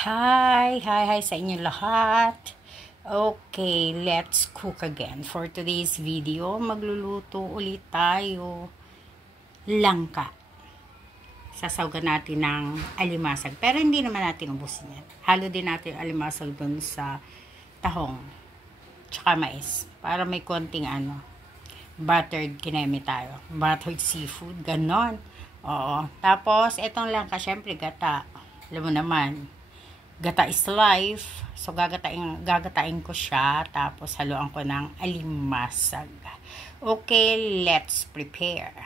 Hi sa inyo lahat. Okay, let's cook again. For today's video, magluluto ulit tayo langka. Sasawgan natin ng alimasag. Pero hindi naman natin ubusin yan. Halo din natin alimasag dun sa tahong. Tsaka mais. Para may konting buttered kineme tayo. Buttered seafood. Ganon. Oo. Tapos, etong langka, syempre gata. Alam mo naman. Gata is life. So, gagatain ko siya. Tapos, haluan ko ng alimasag. Okay, let's prepare.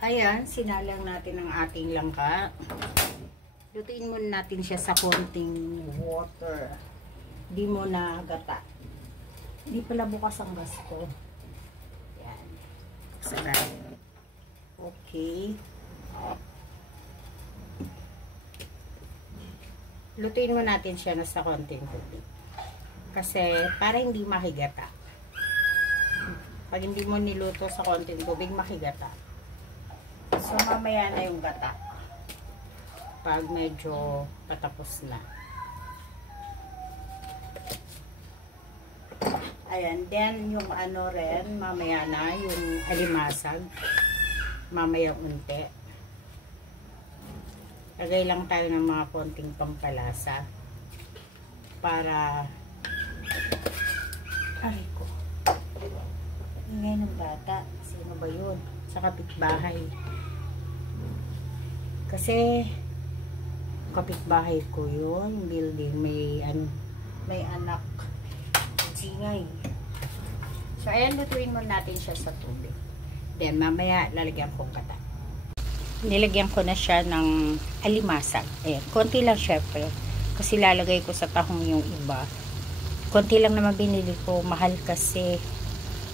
Ayan, sinalang natin ang ating langka. Lutuin muna natin siya sa konting water. Di mo na gata. Di pala bukas ang gas ko. Ayan. Sarap. Okay. Lutuin mo natin siya na sa konting tubig. Kasi, para hindi makigata. Pag hindi mo niluto sa konting tubig, makigata. So, mamaya na yung gata. Pag medyo patapos na. Ayan. Then, yung rin, mamaya na, yung alimasag. Mamaya unti. Lagay lang tayo ng mga konting pampalasa para aray ko ingay ng bata. Sino ba yun? Sa kapitbahay. Kasi kapitbahay ko yun, building, may anak singay. So ayan, lutuin mo natin siya sa tubig. Then mamaya lalagyan ko kata. Nilagyan ko na siya ng alimasag. Ayan, konti lang syempre. Kasi lalagay ko sa tahong yung iba. Konti lang naman binili ko. Mahal kasi.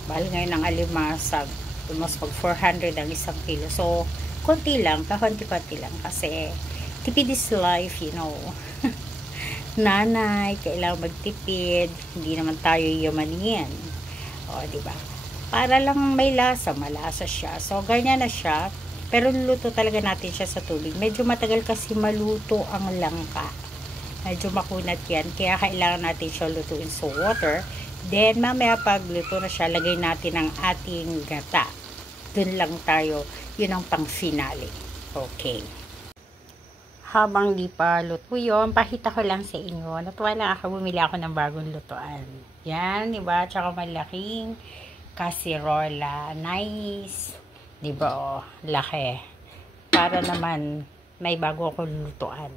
Mahal ngayon ng alimasag. Almost pag 400 ang isang kilo. So, konti lang. Kahonti-konti lang. Kasi, tipid is life, you know. Nanay, kailangan magtipid. Hindi naman tayo yamanin. O, diba? Para lang may lasa. Malasa siya. So, ganyan na siya. Pero luluto talaga natin siya sa tubig. Medyo matagal kasi maluto ang langka. Medyo makunat yan. Kaya kailangan natin siya lutuin sa water. Then, mamaya pag luto na siya, lagay natin ang ating gata. Dun lang tayo. Yun ang pang finale. Okay. Habang di pa luto yun, pakita ko lang sa inyo. Natuwa lang ako, bumili ako ng bagong lutuan. Yan, diba? Tsaka malaking kasirola. Nice. Diba, oh, laki. Para naman, may bago akong lutuan.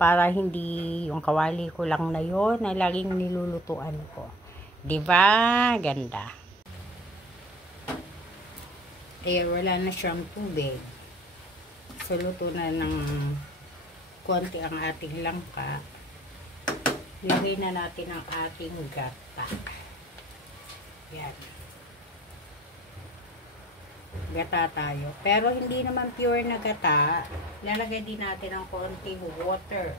Para hindi yung kawali ko lang na yun, na laging nilulutuan ko. Diba? Ganda. Ayan, wala na siyang tubig. So, luto na ng konti ang ating langka. Lagay na natin ang ating gata. Yan. Gata tayo. Pero hindi naman pure na gata. Lalagay din natin ng konting water.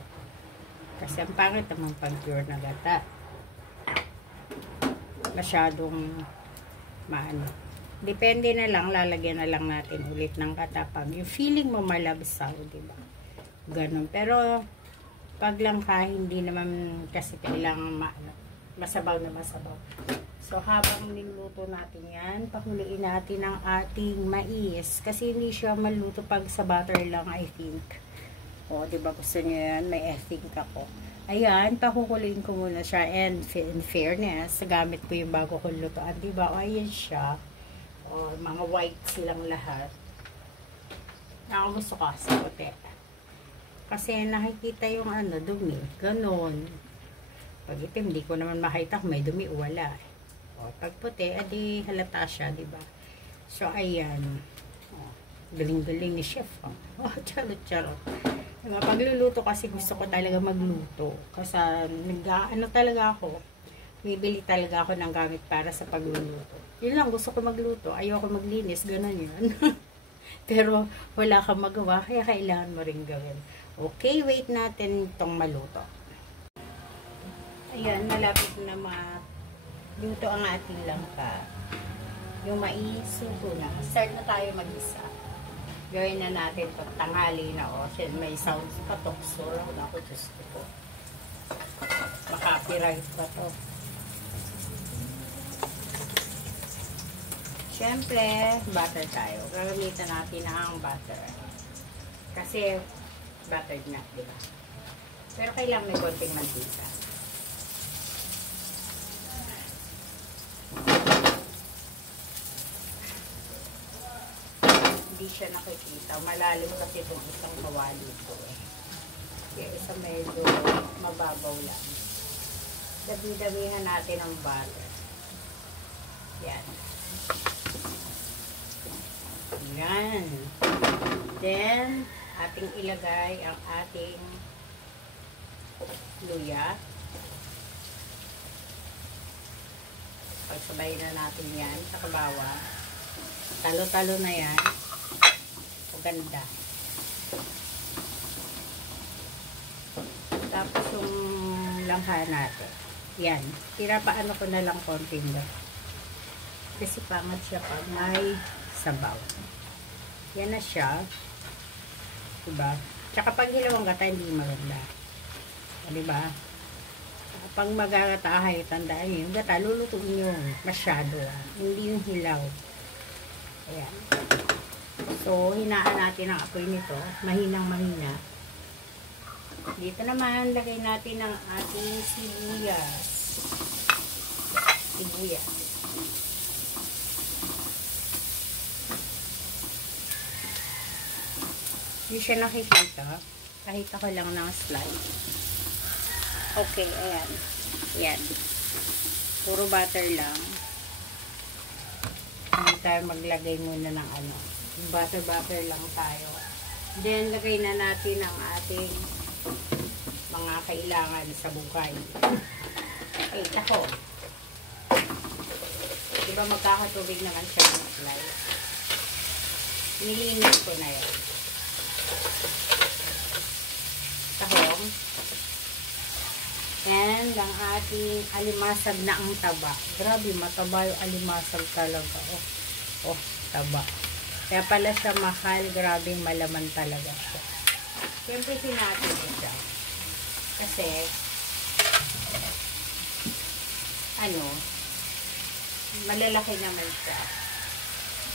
Kasi ang pangit naman pang pure na gata. Masyadong maano. Depende na lang, lalagyan na lang natin ulit ng gata pag yung feeling mo malabsaw, diba? Ganon. Pero pag lang hindi naman kasi kailangan masabaw na masabaw. So, habang niluto natin yan, pakuliin natin ang ating mais. Kasi hindi siya maluto pag sa butter lang, I think. O, diba gusto nyo yan? May ethnic ako. Ayan, pakukuliin ko muna siya. And in fairness, gamit ko yung bago kong lutoan. Diba? O, ayan siya. O, mga white silang lahat. Ako gusto ko sa puti. Kasi nakikita yung dumi. Ganon. Pag itim, di ko naman makita kung may dumi o wala. O, pag puti, edi halata siya, diba? So, ayan. O, galing-galing ni chef. O, charot-charot. Diba, pagluluto kasi gusto ko talaga magluto. Kasi, talaga ako. Bibili talaga ako ng gamit para sa pagluluto. Yun lang, gusto ko magluto. Ayoko maglinis, ganun yun. Pero, wala kang magawa, kaya kailangan mo rin gawin. Okay, wait natin itong maluto. Ayan, malapit na luto ang ating langka. Yung mais, luto na. Start na tayo mag-isa. Gawin na natin ito. Tanghali na o. May sounds pa. Tokso. Ako, Diyos ko po. Makapiright pa to. Siyempre, butter tayo. Gagamitan natin ang butter. Kasi, buttered na, diba? Pero kailangan may konting mantika. Hindi siya nakikita. Malalim kasi itong isang kawali ko eh. Kaya isa medyo mababaw lang. Dami-damihan natin ang butter. Yan. Yan. Then, ating ilagay ang ating luya. Pagsabayin na natin yan sa kabawa. Talo-talo na yan. Maganda. Tapos yung langka natin. Yan. Tinapaano ko na lang konting na. Kasi pangat siya pag may sabaw. Yan na siya. Diba? Tsaka pag hilawang gata, hindi maganda. Diba? Pag magagatahay, tandaan nyo, yung gata, lulutuin nyo masyado. Hindi yung hilaw. Ayan. So, hinaan natin ang apoy nito. Mahinang-mahina. Dito naman, lagay natin ang ating sibuyas. Sibuyas. Hindi siya nakikita. Kahit ako lang ng slide. Okay, ayan. Ayan. Puro butter lang. Hindi tayo maglagay muna ng ano. Butter lang tayo. Then, lagay na natin ang ating mga kailangan sa bukay. Okay, tako. Diba magkakatubig naman siya ng slide. Nilinis ko na yan. Tahong. And ang ating alimasag na ang taba. Grabe, mataba yung alimasag talaga. Oh, taba. Kaya pala siya mahal. Grabe, malaman talaga siya. Siyempre sinatin ko siya. Kasi, ano, malalaki naman siya.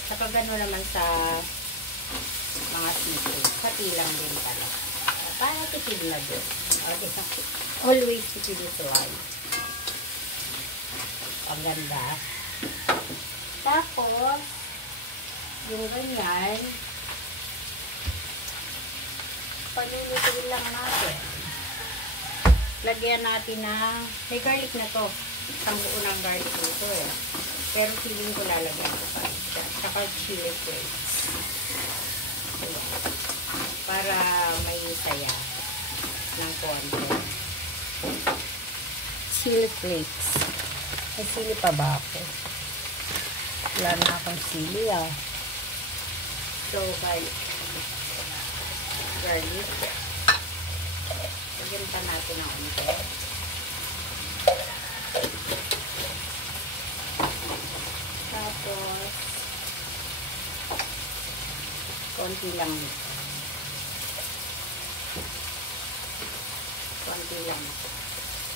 Saka gano'n naman sa mga seafood. Pati lang din pala. Para tipid na din. Always tipid is life. Ang ganda. Tapos, yung ganyan, palulutuin lang natin. Lagyan natin ng, may garlic na to. Isang buo ng garlic dito eh. Pero feeling ko lalagyan ko pa rin siya. Saka chili flakes. Ayan. Para may saya ng konti. Chili flakes. May sili pa ba ako? Wala na akong sili ah. So, garlic. Lagyan pa natin ang unti. Tapos, konti lang dito. Konti lang.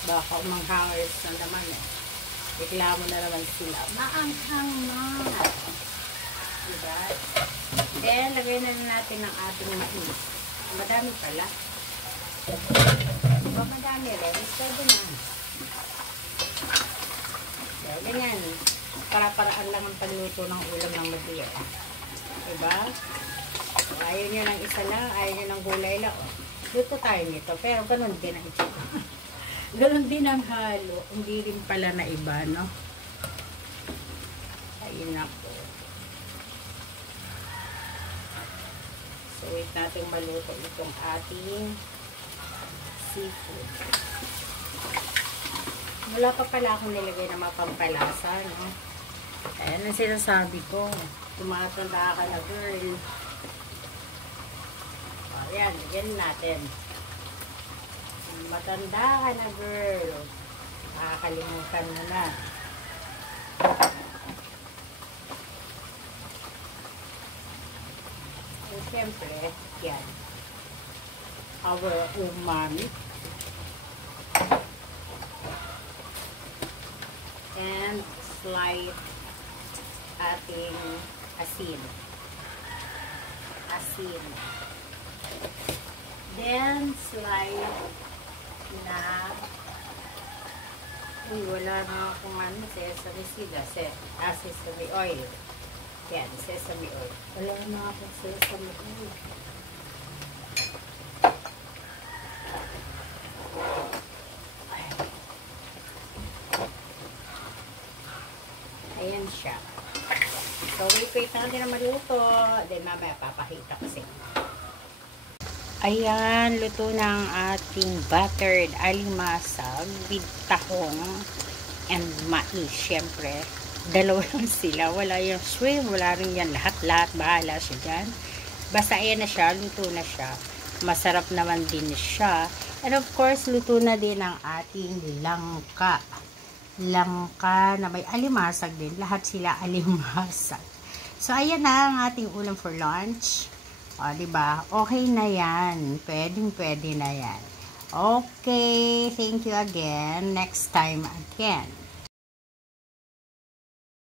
Baka manghangers na naman eh. Reklamo na naman sila. Maanghang na. Diba? Then, lagay na natin ang ating mais. Madami pala. Diba madami rin? Pwede na. So, ganyan. Para-paraan lang ang pagluto ng ulam ng mabiya. Diba? Ayaw nyo ng isa lang, ayaw nyo ng gulay lang. Luto tayo nito. Pero ganun din ang itsura. Ganun din ang halo. Hindi rin pala na iba, no? Ayun na po. So, wait natin maluto itong ating seafood. Wala pa pala akong nilagay na mapampalasa, no? Ayan ang sinasabi ko. Tumatanda ka na, girl. Ayan, yan natin. Matanda ka na, girl. Nakakalimutan mo na. Siyempre, yan. Our umami. And slight ating asin. Asin. Then, slight na wala na akong ano, sesame seed. Sesame oil. Yan, sesame oil. Wala na akong sesame oil. Ayan siya. So, wait natin na maluto. Then, mamaya papakita ko sa inyo. Ayan, luto na ang ating buttered alimasag with tahong and mais. Siyempre, dalawa lang sila. Wala yung shrimp, wala rin yan. Lahat-lahat, bahala siya dyan. Basta ayan na siya, luto na siya. Masarap naman din siya. And of course, luto na din ang ating langka. Langka na may alimasag din. Lahat sila alimasag. So, ayan na ang ating ulam for lunch. O, diba? Okay na yan. Pwede na yan. Okay. Thank you again. Next time again.